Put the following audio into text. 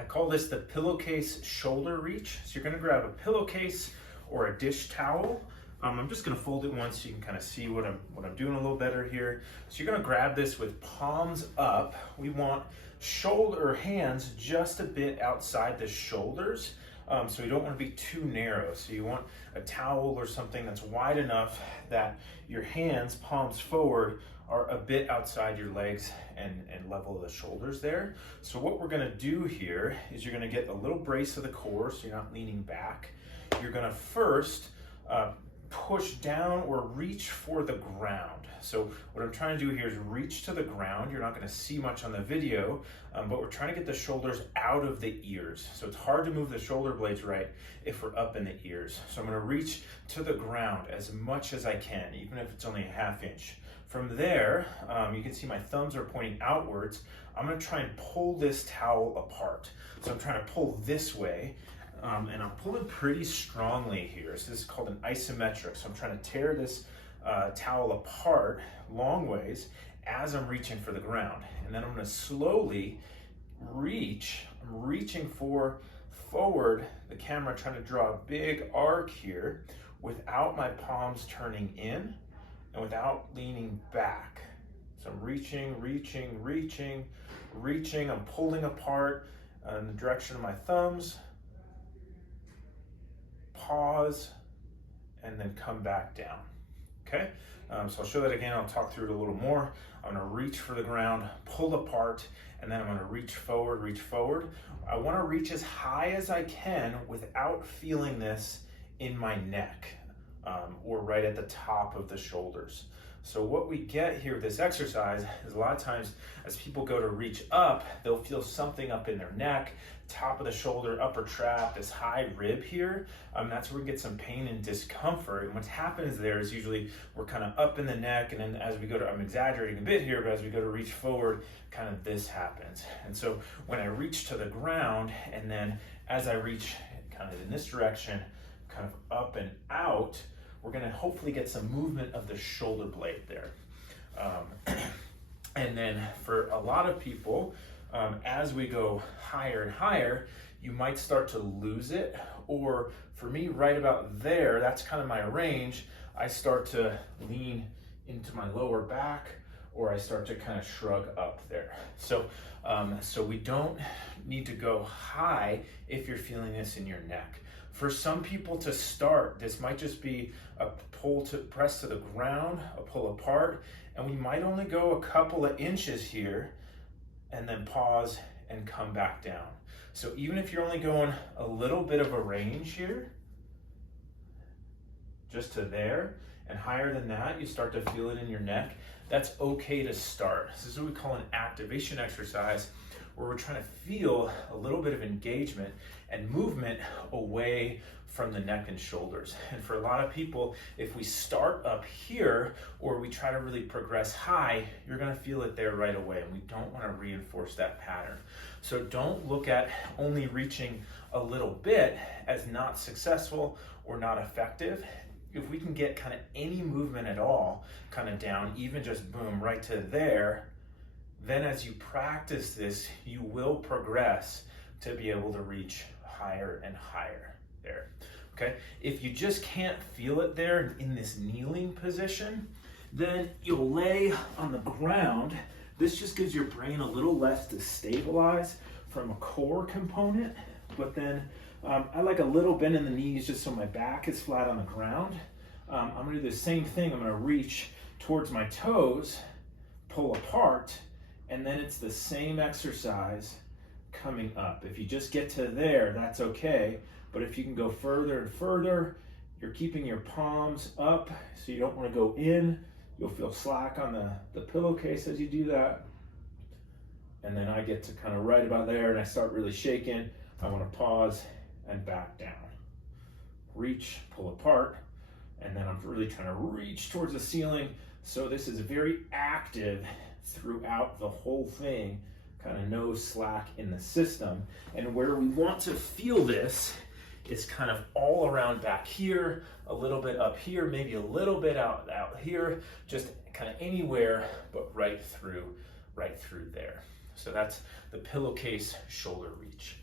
I call this the pillowcase shoulder reach. So you're gonna grab a pillowcase or a dish towel. I'm just gonna fold it once so you can kind of see what I'm doing a little better here. So you're gonna grab this with palms up. We want hands just a bit outside the shoulders. So you don't want to be too narrow. So you want a towel or something that's wide enough that your hands, palms forward, are a bit outside your legs and level the shoulders there. So what we're gonna do here is you're gonna get a little brace of the core so you're not leaning back. You're gonna first push down or reach for the ground. So what I'm trying to do here is reach to the ground. You're not gonna see much on the video, but we're trying to get the shoulders out of the ears. So it's hard to move the shoulder blades right if we're up in the ears. So I'm gonna reach to the ground as much as I can, even if it's only a ½ inch. From there, you can see my thumbs are pointing outwards. I'm gonna try and pull this towel apart. So I'm trying to pull this way, and I'm pulling pretty strongly here. So this is called an isometric. So I'm trying to tear this towel apart long ways as I'm reaching for the ground. And then I'm gonna slowly reach. I'm reaching forward, the camera trying to draw a big arc here without my palms turning in and without leaning back. So I'm reaching. I'm pulling apart in the direction of my thumbs. Pause, and then come back down, okay? So I'll show that again, I'll talk through it a little more. I'm gonna reach for the ground, pull apart, and then I'm gonna reach forward. I wanna reach as high as I can without feeling this in my neck or right at the top of the shoulders. So what we get here with this exercise is a lot of times as people go to reach up, they'll feel something up in their neck, top of the shoulder, upper trap, this high rib here. That's where we get some pain and discomfort. And what's happened there is usually we're kind of up in the neck, and then as we go to, I'm exaggerating a bit here, but as we go to reach forward, kind of this happens. And so when I reach to the ground, and then as I reach kind of in this direction, kind of up and out, we're gonna hopefully get some movement of the shoulder blade there. And then for a lot of people, as we go higher and higher, you might start to lose it. Or for me, right about there, that's kind of my range. I start to lean into my lower back, or I start to kind of shrug up there. So we don't need to go high if you're feeling this in your neck. For some people to start, this might just be a press to the ground, a pull apart, and we might only go a couple of inches here and then pause and come back down. So even if you're only going a little bit of a range here, just to there, and higher than that, you start to feel it in your neck, that's okay to start. This is what we call an activation exercise, where we're trying to feel a little bit of engagement and movement away from the neck and shoulders. And for a lot of people, if we start up here or we try to really progress high, you're gonna feel it there right away, and we don't wanna reinforce that pattern. So don't look at only reaching a little bit as not successful or not effective. If we can get kind of any movement at all kind of down, even just boom, right to there, then as you practice this, you will progress to be able to reach higher and higher there, okay? If you just can't feel it there in this kneeling position, then you'll lay on the ground. This just gives your brain a little less to stabilize from a core component, but then I like a little bend in the knees just so my back is flat on the ground. I'm gonna do the same thing. I'm gonna reach towards my toes, pull apart, and then it's the same exercise coming up. If you just get to there, that's okay. But if you can go further and further, you're keeping your palms up so you don't want to go in. You'll feel slack on the pillowcase as you do that. And then I get to kind of right about there and I start really shaking. I want to pause and back down. Reach, pull apart, and then I'm really trying to reach towards the ceiling. So this is very active throughout the whole thing, kind of no slack in the system. And where we want to feel this is kind of all around back here, a little bit up here, maybe a little bit out here, just kind of anywhere, but right through there. So that's the pillowcase shoulder reach.